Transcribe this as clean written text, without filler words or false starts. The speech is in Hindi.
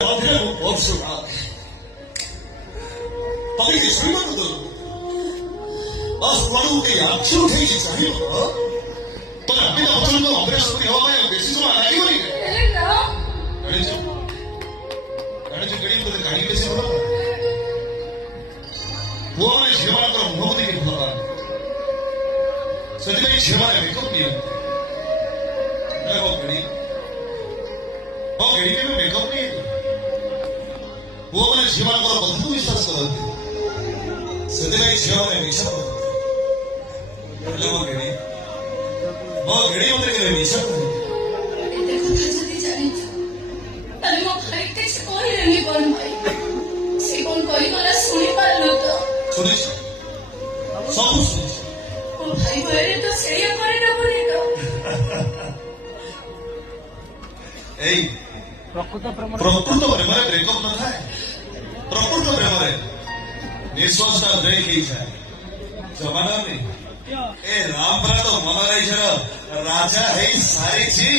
없으나 당연히 설마거든. 수라루게 약치로 생기지 않아요. 또 앞에다 어쩌는 거 앞에 소리 해와봐요. 매시소만 안 하기버리네. 나는 좀 그림보다 가리게 세워라. 부하만에 제발한 거랑 무화보되게 부하가 서지만이 제발에 메이크업이었는데 내가 그림 그림이면 메이크업이에요. 부하만에 제발한 거랑 어떤 놈이 있었어. 서지만이 제발에 미쳤거든. 연락은 그림 그림 어떻게 미쳤거든. देखो भजती जानी था तने मो भाई कैसे कोई नहीं बोल भाई सिकोन कोई गला सुनी पार लो तो শুনিস সব শুনিস ओ भाई बोले तो सेया करे ना बोले तो এই প্রকৃত প্রেমରେ ବ୍ରେକଅପ୍ ନଥାଏ। ପ୍ରକୃତ ପ୍ରେମରେ ନିଶ୍ୱାସଟା ବ୍ରେକ୍ ହେଇଯାଏ। ଜମାନାରେ ଏ ରାମପରା ତ ମନରାଇଜର ରାଜା ହେଇ ସାରିଛି।